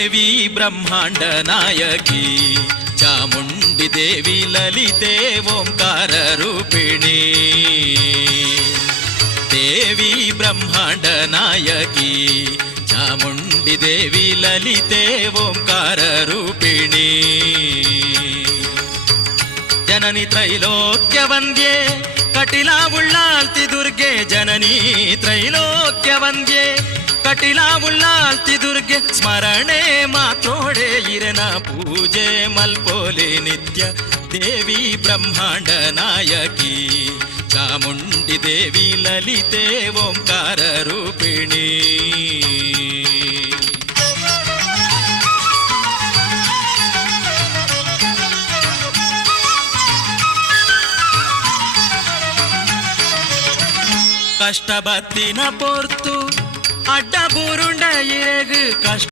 ದೇವಿ ಬ್ರಹ್ಮಾಂಡ ನಾಯಕಿ ಚಾಮುಂಡಿ ದೇವಿ ಲಲಿತೆ ಓಂಕಾರ ರೂಪಿಣಿ. ದೇವಿ ಬ್ರಹ್ಮಾಂಡ ನಾಯಕಿ ಚಾಮುಂಡಿ ದೇವಿ ಲಲಿತೆ ಓಂಕಾರ ರೂಪಿಣಿ. ಜನನಿ ತ್ರೈಲೋಕ್ಯ ವಂದ್ಯೆ ಕಟಿಲ ಉಳ್ಳಾಲ್ತಿ ದುರ್ಗೆ. ಜನನಿ ತ್ರೈಲೋಕ್ಯ ವಂದ್ಯೆ ಕಟಿಲ ಉಳ್ಳಾಲ್ತಿ ದುರ್ಗೆ. ಸ್ಮರಣೆ ಮಾತೋಡೆ ಇರನ ಪೂಜೆ ಮಲ್ಪೋಲೆ ನಿತ್ಯ. ದೇವಿ ಬ್ರಹ್ಮಾಂಡ ನಾಯಕಿ ಚಾಮುಂಡಿ ದೇವಿ ಲಲಿತೆ ಓಂಕಾರ ರೂಪಿಣಿ. ಕಷ್ಟ ಬತ್ತಿನ ಪೊರ್ತು ಅಡ್ಡ ಬುರುಂಡ ಇರಗು ಕಷ್ಟ